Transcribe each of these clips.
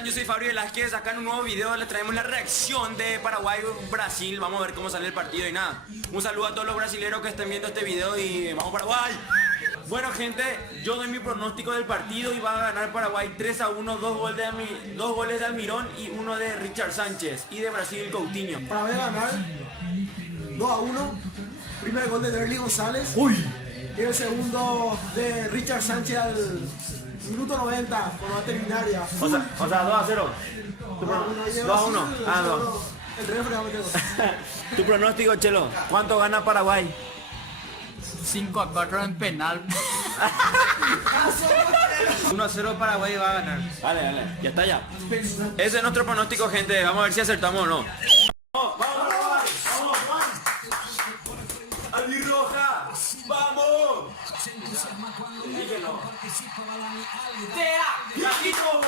están? Yo soy Fabio Velázquez, acá en un nuevo video les traemos la reacción de Paraguay-Brasil. Vamos a ver cómo sale el partido y nada. Un saludo a todos los brasileños que estén viendo este video y vamos Paraguay. Bueno gente, yo doy mi pronóstico del partido y va a ganar Paraguay 3-1, dos goles de Almirón y uno de Richard Sánchez y de Brasil Coutinho. Paraguay va a ganar 2-1, primer gol de Derly González. Uy. Y el segundo de Richard Sánchez al minuto 90, cuando va a terminar ya. O sea 2-0. 2-1. Ah, no. El refri va a meter gol. Tu pronóstico, Chelo. ¿Cuánto gana Paraguay? 5-4 en penal. 1-0 Paraguay va a ganar. Dale, ya está ya. Ese es nuestro pronóstico, gente. Vamos a ver si acertamos o no. ¡Vamos, Paraguay! ¡Vamos! ¡Albirroja! ¡Vamos! Dígelo. ¡Gatito!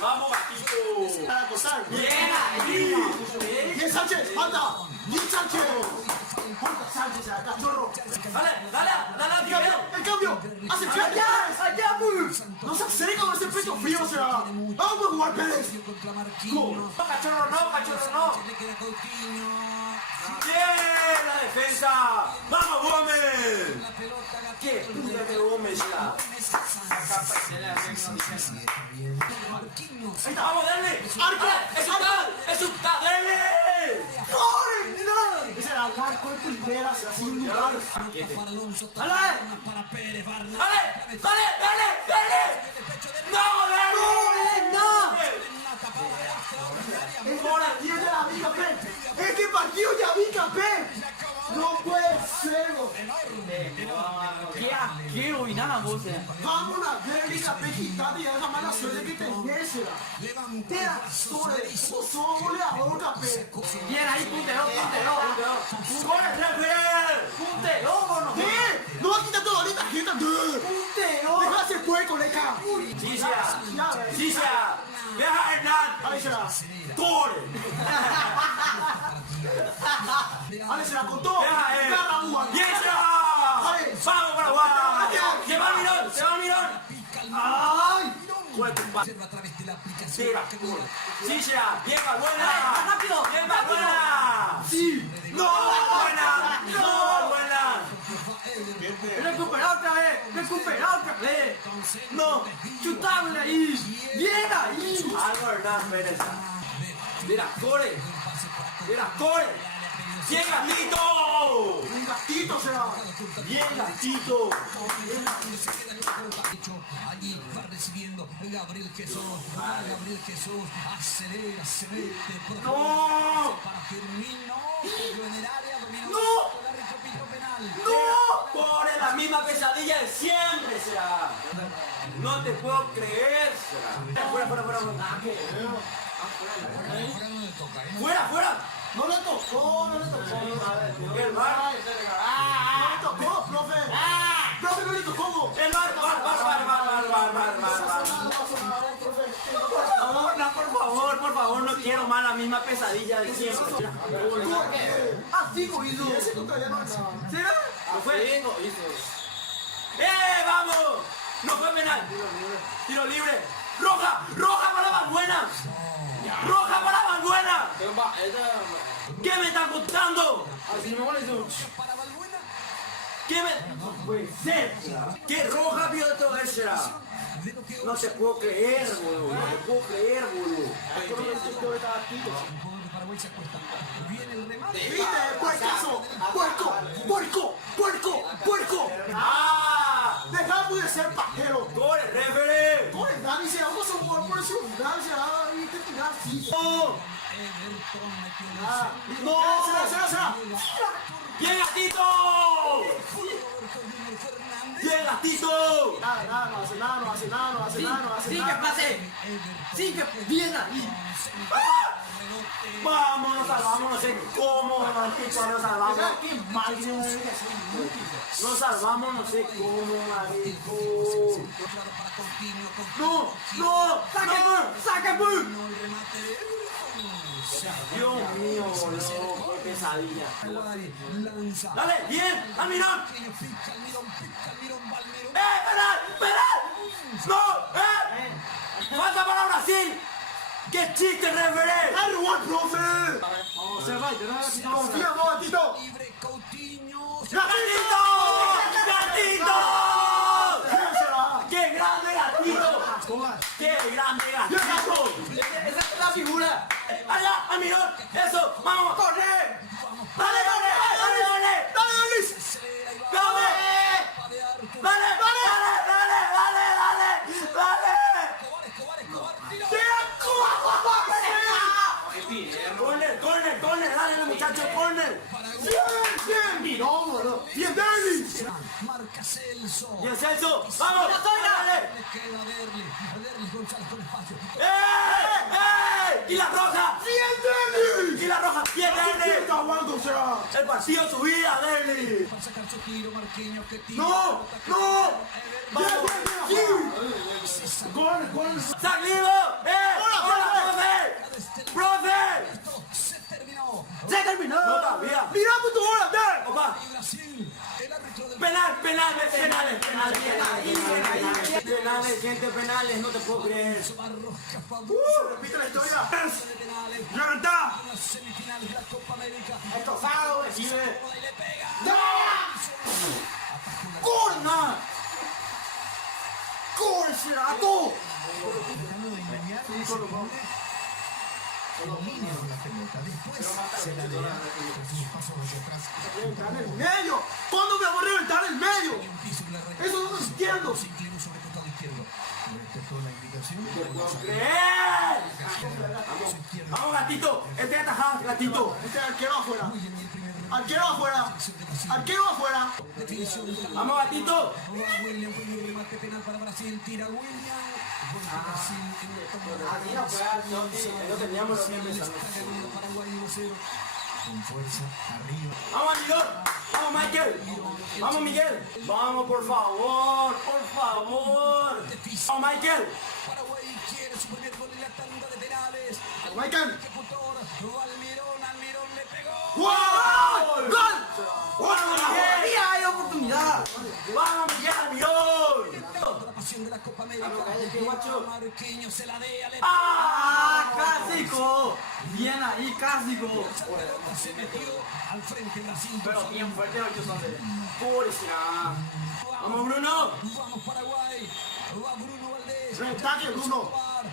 ¡Vamos, gatito! Para acosar. ¡Bien ahí! ¡Bien Sánchez! ¡Falta! ¡Bien Sánchez! ¡Falta Sánchez acá, chorro! ¡Dale, tío! ¡El cambio! ¡Hace frente! ¡Allá, pues! ¡No se acerca con ese pecho frío, o sea! ¡Vamos a jugar, Pérez! ¡No, cachorro, no! ¡Bien, la defensa! ¡Vamos, Gómez! ¡Qué puta que Gómez ya! ¡Vamos, dale! ¡Arco! ¡Es un dale! ¡Corre! ¡No! Ese era el arco de primera, se hace un lugar. ¡Dale! ¡No, dale! ¡Ahora tiene la Vica P! ¡Este partido ya Vica P! ¡No puede ser! ¿Qué asquero y nada, vos? ¡Vamos a ver Vica P quitada y esa mala suerte que tenés! ¡Era sobre! ¡Sos goleador, Capé! Bien ahí, puntero. ¡Corre, refer! Puntero, no. ¿Qué? ¡No va a quitar toda la tarjeta! Puntero. ¡Déjase puerco, leca! ¡Cicia! ¡Deja Hernán! ¡Ahí será! ¡Corre! ¡Ale se la contó! ¡Deja él! ¡Garra, Uba! ¡Bien, Seba! ¡Vamos, Paraguay! ¡Se va Mirón! ¡Ay! ¡Cicia! ¡Bien, buena! ¡Rápido! ¡Bien, buena! ¡Sí! ¡No, buena! ¡No, buena! Recupera otra vez. ¡No! Chutable ahí. Bien ahí. Algo Hernán Pérez. Mira, corre. ¡Bien, gatito! ¡Un gatito será! ¡Bien, gatito! Allí va recibiendo Gabriel Jesús. Acelera, se mete. ¡No! Para Firmino. En el área, dominó. ¡No! Repito, penal. ¡No! ¡Por la misma pesadilla de siempre será! No te puedo creer, será. Fuera. ¡Fuera! ¡No le tocó! El bar. ¡No le tocó, profe! ¡Profe, no le tocó! El bar. Por favor, no quiero más la misma pesadilla de siempre. ¡Así, cogido! Ese todavía no está. ¿Será? ¿No fue? ¡Vamos! ¡No fue penal! ¡Tiro libre! ¡Roja para Valbuena! ¡Roja para Valbuena! ¿Qué me están contando? ¿Qué me...? No puede ser. ¿Qué roja vio de todo eso? No te puedo creer, boludo. ¿Viste? ¡Puercazo! ¡Puerco! ¡Ah! ¡Dejá de ser pajero! ¡Corre, refere! ¡Corre, Dani! Si vamos a jugar por ese lugar, se va a ir a tirar así. ¡No! ¡Será! ¡Bien, gatito! Nada, no hace nada. Sí que pase. Sí que bien ahí. Vamos, nos salvamos, no sé cómo, maldito, nos salvamos. ¡Qué mal que se va a ver así! Nos salvamos, no sé cómo, maldito. ¡No! ¡Saque! Dios mío, boludo, qué pesadilla. Dale, bien, Almirón. ¡Penal! ¡No! ¡Falta para Brasil! ¡Qué chiste, referee! ¡Dale igual, profe! Vamos, se va, yo no necesito. ¡Confía, no, gatito! Libre Coutinho. ¡Gatito! ¡Gatito! ¿Quién será? ¡Qué grande, gatito! ¡Qué grande, gatito! Esa es la figura. ¡Allá, amigo! ¡Eso! ¡Vamos! ¡Corre! ¡Dale, dale, dale, dale! ¡Dale, Delis! ¡Dale! ¡Dale, dale, dale, dale, dale! ¡Dale! ¡Corner, corner! ¡Dale, muchachos, corner! ¡Bien! ¡Miró, boludo! ¡Bien, Delis! Marca Celso. ¡Y el Celso! ¡Vamos! ¡Dale! Le queda a Derli. Derli González con espacio. ¡Y la roja! ¡Bien, Delis! ¡Y la roja! ¡Bien, ¿Qué Derli! está jugando, o sea? ¡El partido su vida, Derli! Para sacar su tiro, Marquinhos que tira. ¡No! ¡No! ¡Bien, bien, bien! ¡Sí! ¡Gol, gol! ¡Salido! ¡Hola, profe! ¡Profe! Se terminó. ¡Se terminó! ¡No todavía! ¡Miramos tu hora, Dan! ¡Opa! Y Brasil. El árbitro del Penales, penales, gente, penales, no te puedo creer. Barroca Fabricio. Repite la historia. De penales. ¡Ya está! Las semifinales de la Copa América. ¡Estofado! Recibe. Y le pega. ¡Corna! ¡Corre, Cerato! ¡Reventar el medio! ¿Cuándo me voy a reventar el medio? Eso no lo entiendo. ¡Creer! Vamos, gatito. Este atajado, gatito. Este arquero afuera. Arquero afuera. Arquero afuera. Vamos, gatito. William, primer remate penal para Brasil. Tira William. Brasil No teníamos lo que empezar. Paraguay 1-0. Con fuerza, arriba. Vamos, Miguel. Vamos, Michael. Vamos, Miguel. Vamos, por favor, por favor. Vamos, Michael. Paraguay quiere su primer gol en la tanda de penales. Michael. Ejecutor, Almirón le pegó. ¡Gol! ¡Gol! Vamos, Miguel. ¡Hay oportunidad! Vamos, Miguel, Almirón. La pasión de la Copa América. cállate, guacho. Marquinhos se la dea, le ¡Ah! ¡Clásico! Bien ahí, clásico. se metió al frente Brasil. Pero bien fuerte los que son de. Pobrecita. Vamos, Bruno. Vamos Paraguay. Va Bruno Valdés. ¡Retaque, Bruno!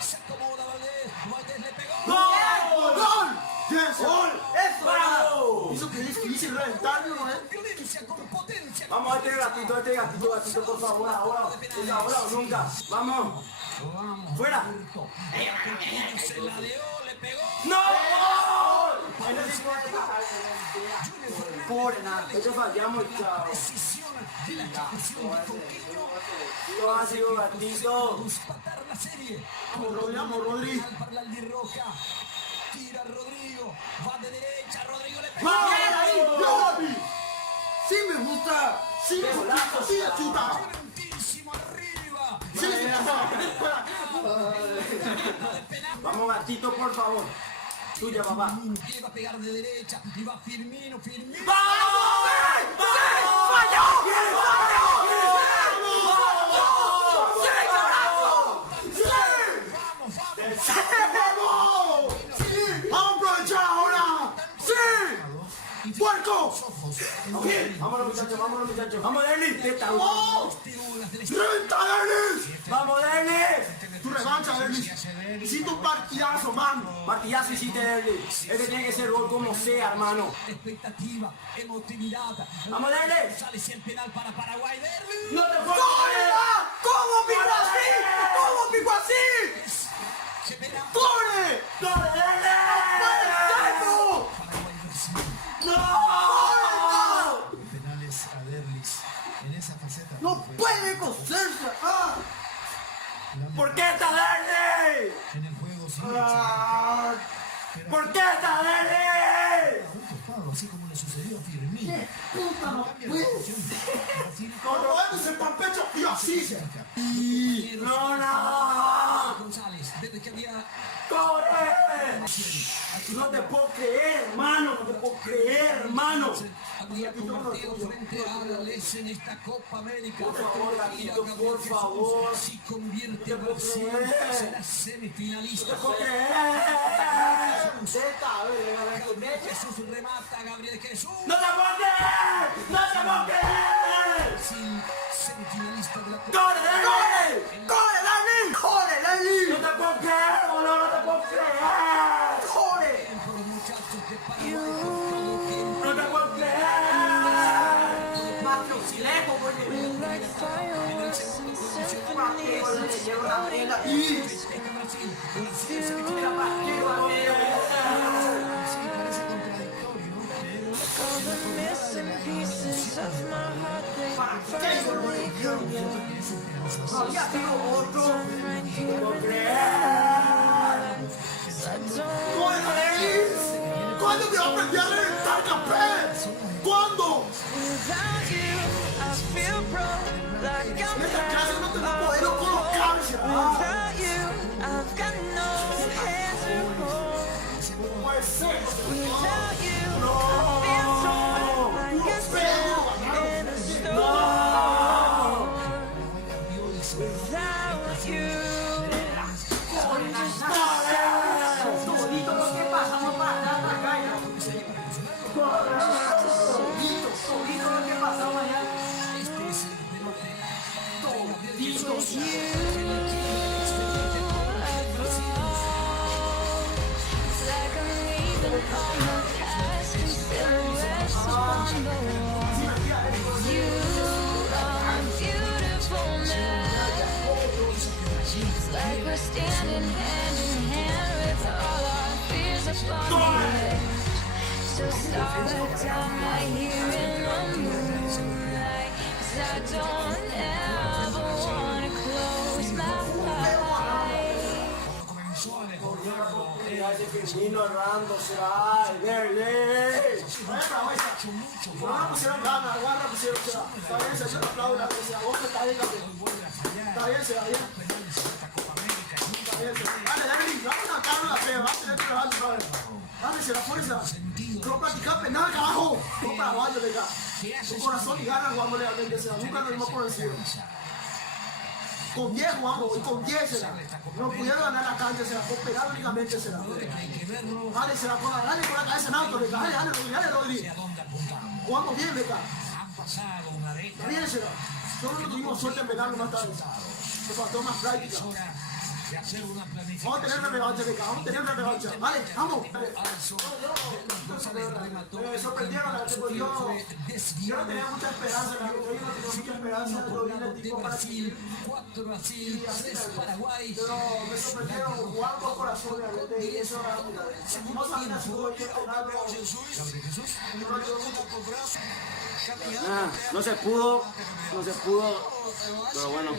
Se acomoda Valdés. Valdés le pegó. ¡Gol! ¡Gol! ¡Yes! ¡Gol! ¡Eso! ¡Bravo! Hizo que es difícil reventarlo, ¿eh? Violencia con potencia. Vamos a este gatito, por favor, ahora. Es ahora o nunca. Vamos. Vamos. ¡Fuera! Marquinhos se la deó, le pegó. ¡No! Pobre nada. Esto fallamos, chao. Decisión de la ejecución de Coutinho. Lo ha sido gatito. Empatar la serie. Vamos, Rodri. Para la albirroja. Tira Rodrigo. Va de derecha. Rodrigo le pegó. ¡Vamos ahí! ¡Yobi! ¡Sí me gusta! ¡Sí me gusta! ¡Sí me chuta! Violentísimo arriba. ¡Sí me chuta! Vamos, gatito, por favor. Tuya, papá. Le va a pegar de derecha. Y va Firmino. Firmino. ¡Vamos! ¡Falló! ¡Vamos! ¡Sí! ¡Vamos a aprovechar ahora! ¡Sí! ¡Puerco! Vámonos, muchachos. Vamos, Dennis. ¡Oh! ¡Reventa, Denis! Vamos, Dennis. Tu revancha, Denis. Hiciste un partidazo, man. Martillazo hiciste, Dennis. Este tiene que ser gol como sea, hermano. Expectativa. Emotividad. Vamos, Dennis. Sale si el penal para Paraguay. Derli. No te puedo ¡Corre! ¿Cómo pico así? ¿Cómo pico así? Se pega. ¡Corre! ¡Corre, Dennis! ¡Perfecto! ¡No! Penales a Derlis en esa faceta. ¡No puede coserse! ¡Ah! ¿Por qué está Dennis? En el juego sí, Ah, ¿Por qué está Dennis? a un costado, así como le sucedió a Firmino. ¡Puta, no Cambia la puede! posición. Brasil cuando vemos el palpecho y así. ¡No! González. Desde que había ¡Corre! No te puedo creer, hermano. No te puedo creer, hermano. Había compartido frente a Gales en esta Copa América. Por favor, Gatito, por favor. Si convierte a No te puedo Brasil, creer. será semifinalista. No te puedo creer. Zeta, a ver. Gabriel Jesús remata, Gabriel Jesús. ¡No te puedo creer! ¡No te puedo creer! Brasil, semifinalista de la Copa. ¡Corre, Dani! ¡Corre, Dani! ¡Corre, Dani! ¡No te puedo creer, boludo! ¡No te puedo creer! ¡Corre! Por los muchachos de Paraguay por todo el tiempo. ¡No te puedo creer! Más que auxilejo, porque En el segundo posición, Mateo le lleva una pena y Brasil. era Mateo, Mateo. Sí, parece contradictorio, ¿no? Pero ¿Para qué yo lo digo? No había sido otro. ¡No puedo creer! ¿Cuándo, Denis? ¿Cuándo me va a aprender a reventar, campeón? ¿Cuándo? En esta clase no te va a poder colocarse. No puede ser. No. Puro pedo, no. Todito lo que pasamos para allá, acá, ya. Todito lo que pasamos allá. Todito. Like we're standing hand in hand with all our fears upon the edge. So start down right here in the moonlight, 'cause I don't ever wanna close my eyes. Comenzó a desbordar. Ese femenino errando se va. ¡Verle! Ahora pusieron ganas, ahora pusieron se va. Está bien, se aplaude la vez. Vos está bien, campeón. Está bien, se va bien. Dale, dale, vamos a sacarlo la fea, vamos a tener que trabajar otra vez. Dale, se la fuerza. No practicar penal, carajo. No paraguayo, venga. Con corazón y ganas jugando legalmente, se la nunca nos dimos por vencido. Con 10 jugamos y con 10 se la. No pudieron ganar la cancha, se la fue pegado únicamente, se la. Dale, se la ponga, dale con la cabeza en alto, venga. Dale, dale, Rodri, dale, Rodri. Jugando bien, venga. Está bien, se la. Solo no tuvimos suerte en penal más tarde. Se faltó más práctica. Vamos a tener una revancha, venga, vamos a tener una revancha. Vale, vamos. Me sorprendieron, tipo, yo no tenía mucha esperanza, yo no tenía mucha esperanza, yo vine el tipo para seguir. 4 Brasil, 3 Paraguay. Pero me sorprendieron, jugar por corazón, realmente, y eso era no sabía si hubo que no se pudo, pero bueno.